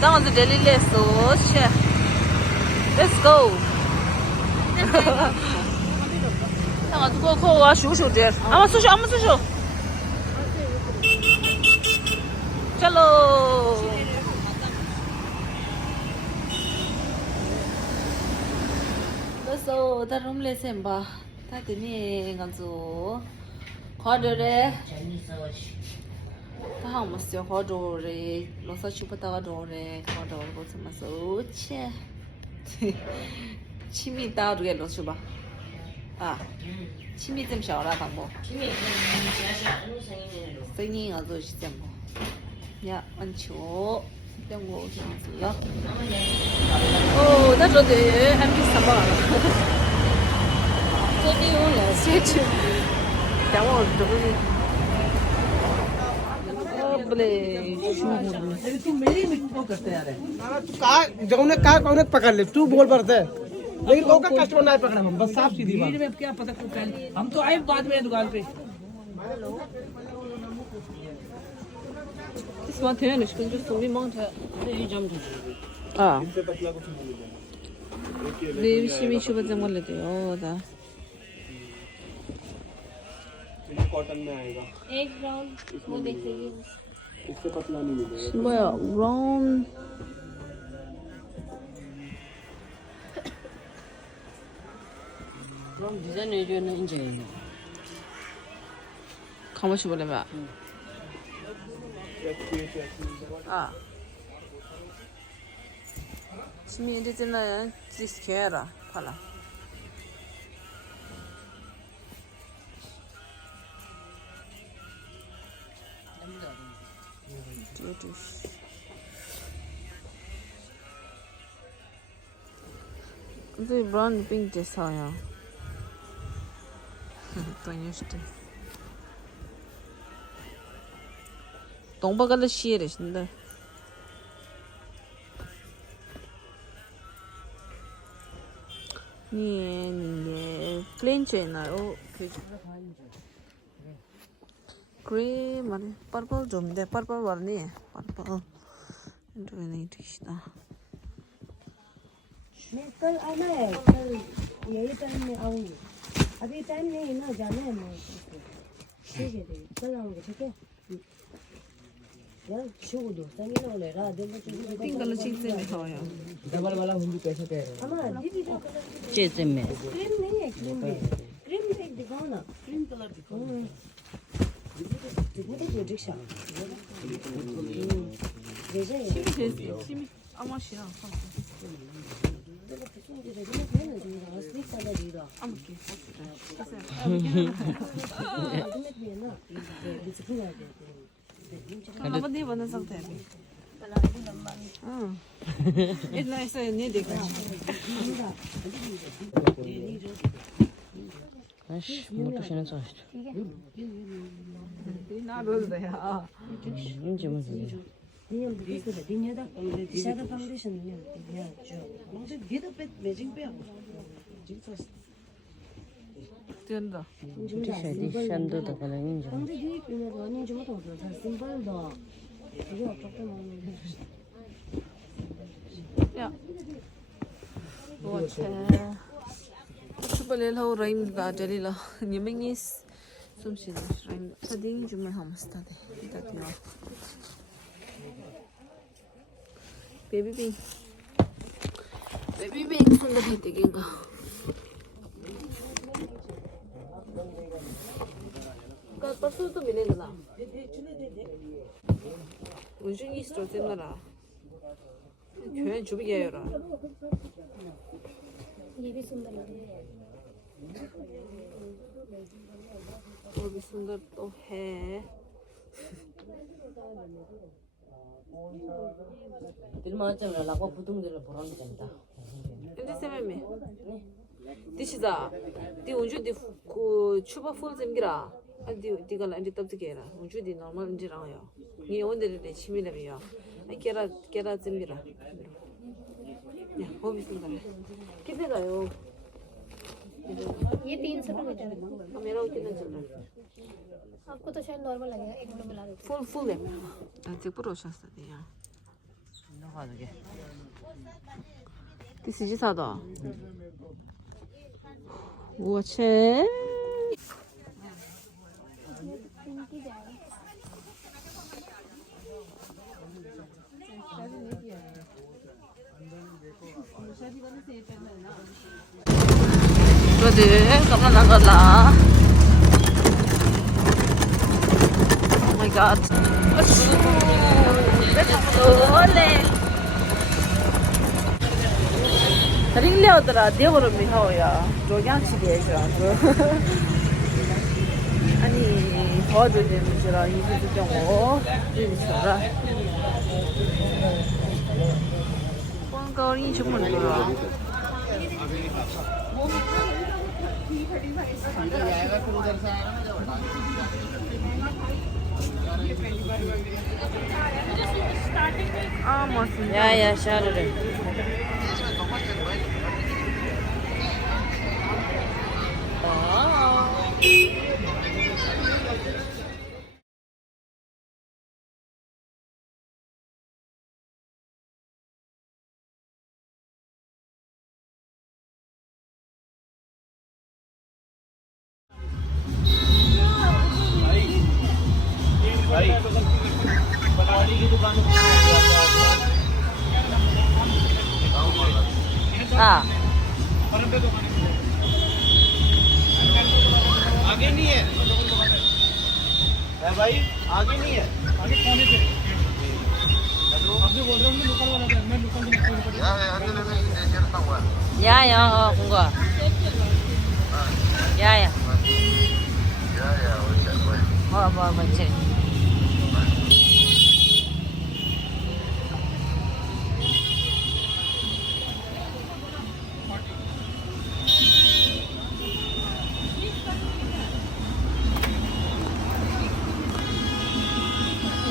that was a daily list, so shit. Let's go. That was go go shoot there. I'm a social. Hello. So that room lesson ba. That ni ganzo. Khadore. Ta hang mas yo khadore. Losa chupata khadore. Khadore go sama so che. 침이 따르게 넣어줘 봐. 아, 침이 좀 셔라 당 뭐. 침이 생긴 아주 진짜 뭐. 야, 안쳐. 병고 오세요. 오, 나 저도 한 비슷한 거 알아. 저기 오늘 세트. 양호 저기. तू मेरी मिट्टी करते यार तू कहा कौन पकड़ ले तू बोल पड़ता है लेकिन लोग का कस्टमर नहीं पकड़ा हम बस साफ सीधी बात में क्या पता कौन हम तो आए बाद में दुकान पे इस बात है ना इसको जो सोमी मांगता है ये जम हाँ देवी शिमी शुभ जम लेते हो दा कॉटन में आएगा एक ब्राउन वो देखिए इससे पतला नहीं मिलेगा 뭐야 round 그럼 디자인 해주는 이제 가만히 보려면 아 시민 디자인은 디스케라 팔라 근데 브라운 핑크 됐어요. конечно. 동바가를 시에르신데. 니 플레인 체나요? 그레이 말이 purple 좀 돼. Purple var니. Purple. 이거 नहीं दिखता. मैं कल आना है कल यही टाइम में आऊंगी अभी टाइम नहीं है ना जाना है मैं ठीक है कल आऊंगी ठीक है यार शुरू दो संगी ना ले रात दिन में पिंक कलर चीज से दिखाओ डबल वाला हम भी कैसे कह रहे हैं हमारा दीदी जो कलर 제세 में क्रीम नहीं है क्रीम एक दिखाओ ना क्रीम कलर दिखाओ देखो तो प्रोजेक्शन जैसे 심이 아마시야. असली कलर हीरा 아무게. अब नहीं बना सकते अभी हाँ इतना ऐसा नहीं देखा 아씨 뭐또 신경 써 ना बोल रहे हाँ 이제 무슨 नियम किसको है दिन याद शादा फाउंडेशन नियम या जो मुझे ये तो पे मैचिंग पे आपको 된다 샤디 샴도도 그런 인정 근데 이 그냥 아니 좀 더 심플다 이거 어떻게 먹는 야 뭐지 شوبالي له رايم دا جليلا نيمينيس سومشي رايم صدين جمل همستادي داتيو बेबी पिंक सुंदर है दिखेगा कल परसों तो मिलेगा ना 운전이 있을 때나라 교회 주비게요라 ये भी सुंदर लग रहा है और भी सुंदर तो है 일마잖아 라고 부동들을 보라는 된다 근데 쌤이 디시다 디 운주디 그 추바 풀 zem기라 디 디가 난디 답지게라 운주디 노멀 인지라요 니 오늘의 취미라며 깨라 zem기라 야 호비 순간에 कितने ये 300 रुपए चल रहा है मेरा कितना चल रहा है आपको तो शायद नॉर्मल लगेगा एक मिनट बुला रही फुल है मैं आज पूरा शास्त्र दिया 画这个。第四季啥的？我去。Brother, kapan na kala? Oh my god. 다른 레어들아 대보러 미하오야. 로양치리에서. 아니 도와주는 줄아 이제 좀 있어라. 꽝거리 주문 들어. 아 맞습니다. 야야 샤르르. हाँ आगे नहीं है भाई आगे नहीं है आगे कोने पे आप जो बोल रहे हो लोकल वाला मैं लोकल नहीं 야야 공거 야야 뭐 뭔지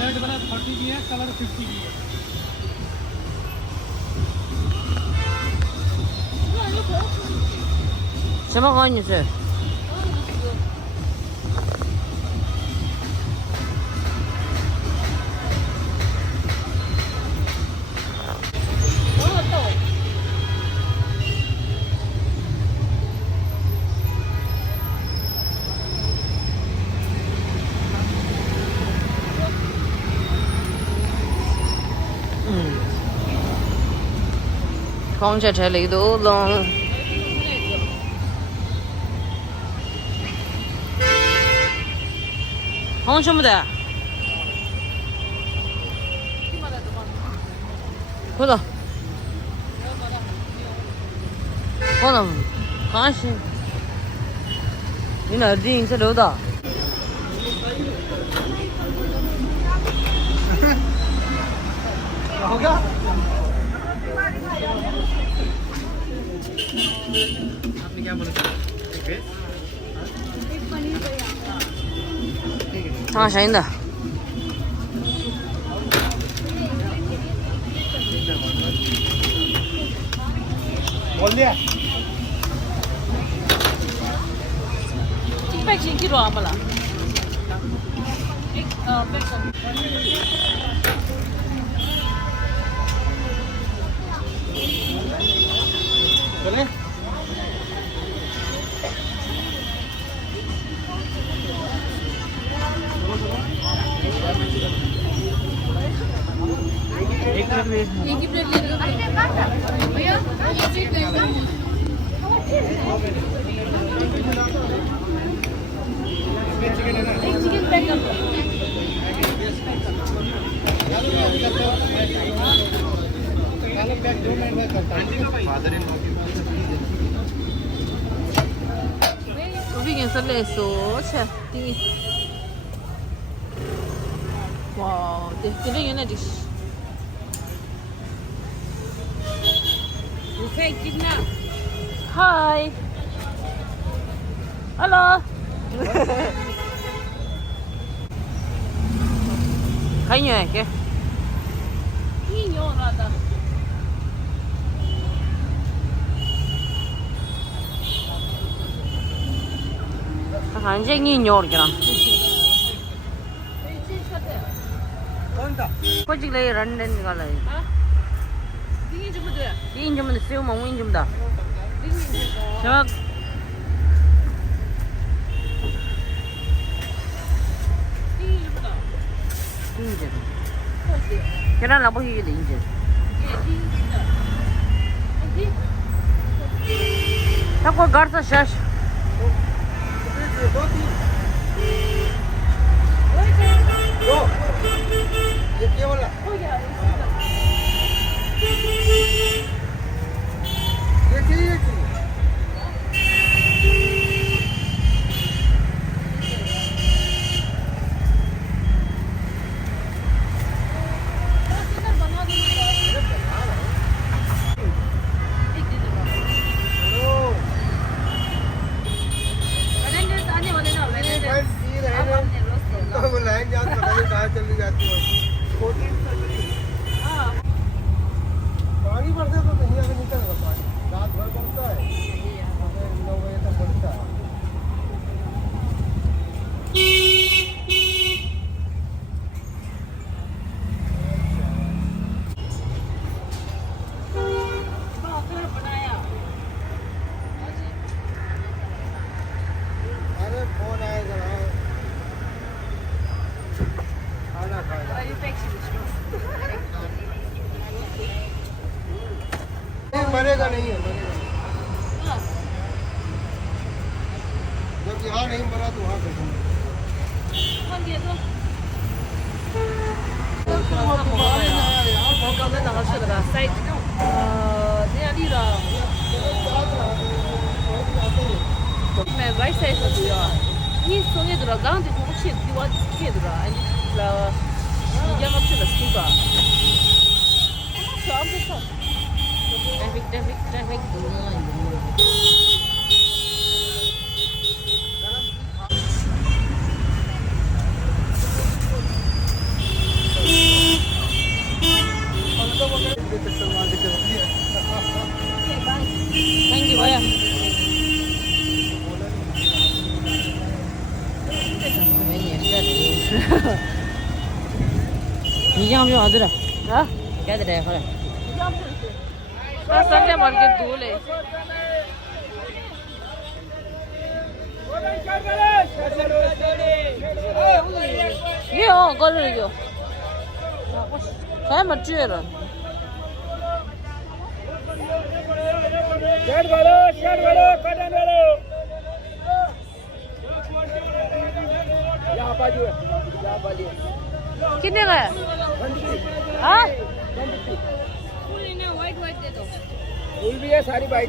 रेड वाला 30 की है कलर 50 की है什么好女士？ con trẻ trẻ lấy đồ luôn không chung được 그다 그럼 가시你哪地这楼的 हो गया आपने क्या बोला 상하샤인다 बोल दिया 100kg 아마라. 100. चले एक प्लेट प्लेट ले भैया ये चीज देगा एक चिकन पैक कर दो पैक 2 मिनट में करता हूं फादर इन लॉ की 우비긴 설레했어. 차, 띵이. 와, 되게 연애지. 오케이 끝나 하이. 할로. 가이냐 이게 이 연하다. 한쟁이 녀르기랑 कौन था कोचिक ले रन देने का ले हाँ? 你怎么的？你印怎么的？谁嘛？我印怎么的？什么？你怎么的？印怎么？给咱老婆也印怎？他给我搞的啥？ ये क्या वाला ये क्या लाइन जान पता नहीं कहाँ चली जाती है पानी बढ़ता है तो कहीं आगे निकल रहा पानी रात भर बढ़ता है 9 बजे तक बढ़ता है अरे फोन आएगा खाना खाना मरेगा नहीं है मरेगा जब यहाँ नहीं मरा तो वहाँ कैसे vai sai să ți-o. Ni sonie de la gante cu ce diwa ce de la. Ai la ni ya ce la skiba. Așa am pus. Traffic Thank you, Baya.你要不要这个？啊？该的来，好了。 Bak Sunday market दूर है। ये हो colour जो। काय मत चुरा। Shade वालो कटन वालो यहाँ बाजू है यहाँ वाली कितने का है? हाँ? फूल भी है सारी बाइक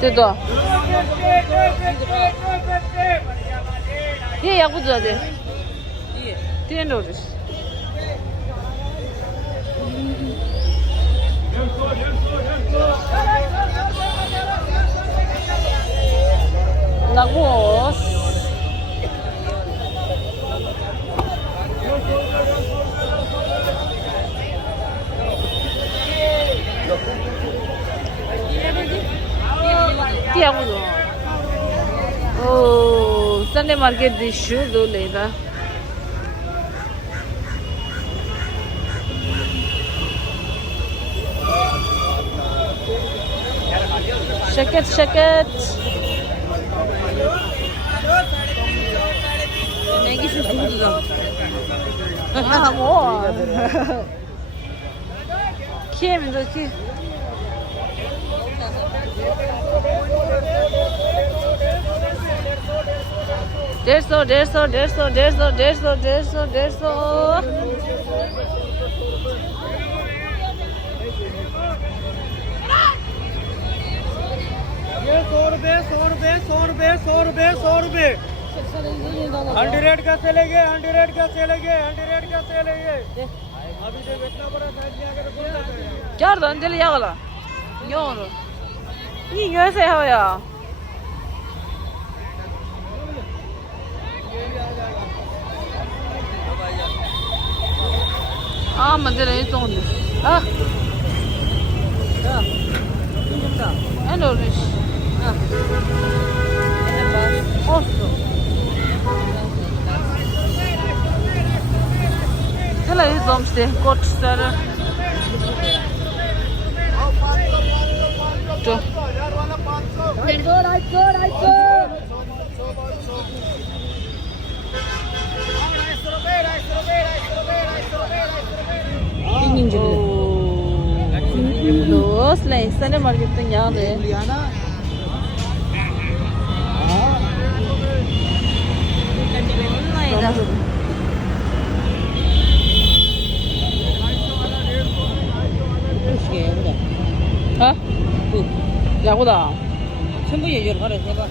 这个。ये या कुछ ज़्यादा। ये 10 dollars. Lagos. Tiap tu. Oh, Sunday market di shoe do leda. Shaket. Maggie se suda. Ah, amor. Kim do ki? डेढ़ सौ ये 100 रुपए 100 का चलेंगे 100 का चलेंगे अभी तो बेचना पड़ा साइड में आकर क्या रंजल या वाला योर ये कैसे हो या 아, 만들어 있던 건데. 아. 야. 좀 더. 안 어울리시. 아. 어. işte koçları. Çok. Dos, lei, se ne marketing ya de. Nayda. 하? 야구다. 전부 얘기를 하래 해봐.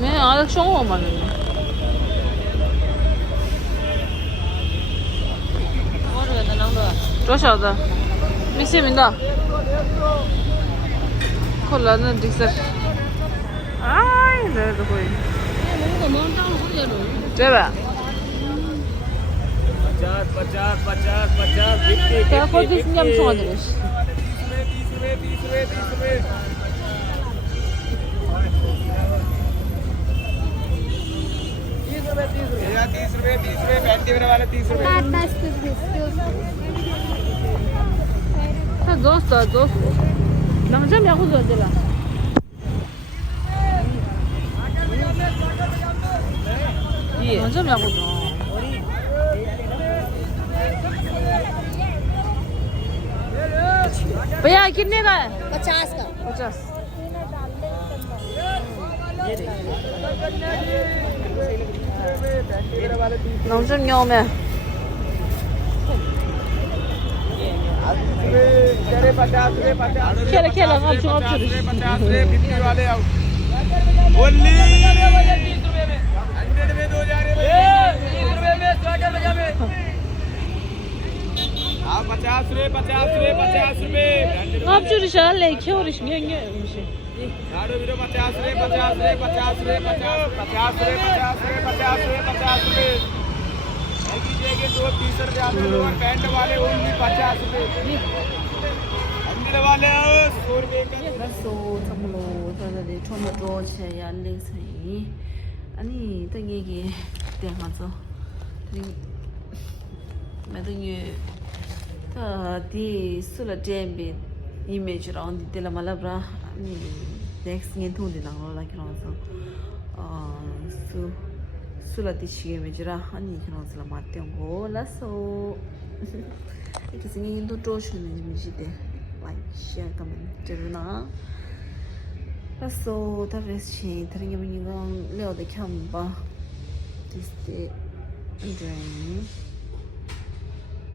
네, 아직 쇼가 많은데. 모르겠다 남도. 多少的？没写名的。可能那这是。哎，这都会。这吧？ Kaya ko din niya gusto nga दोस्त दोस्त नमस्ते मैं खुद दिला ये नमस्ते मैं खुद भैया कितने का है 50 का 50 नमस्ते मैं में खेला आप आप जो रिशाल लेके और इसमें ये मुझे 아니 또 얘기 대하죠. 매등이 디 술라잼비 이미지랑 디텔라 말아브라 아니 넥스게 돈이 나올라 그러면서 수 술라디시 이미지라 아니 그러면서 맞대고 라서 이렇게 생긴 또 조슈는 이미지데 like share comment 들으나 라서 다르시 다른 게 뭐니가 레오데 캬ම්바 디스테 안드레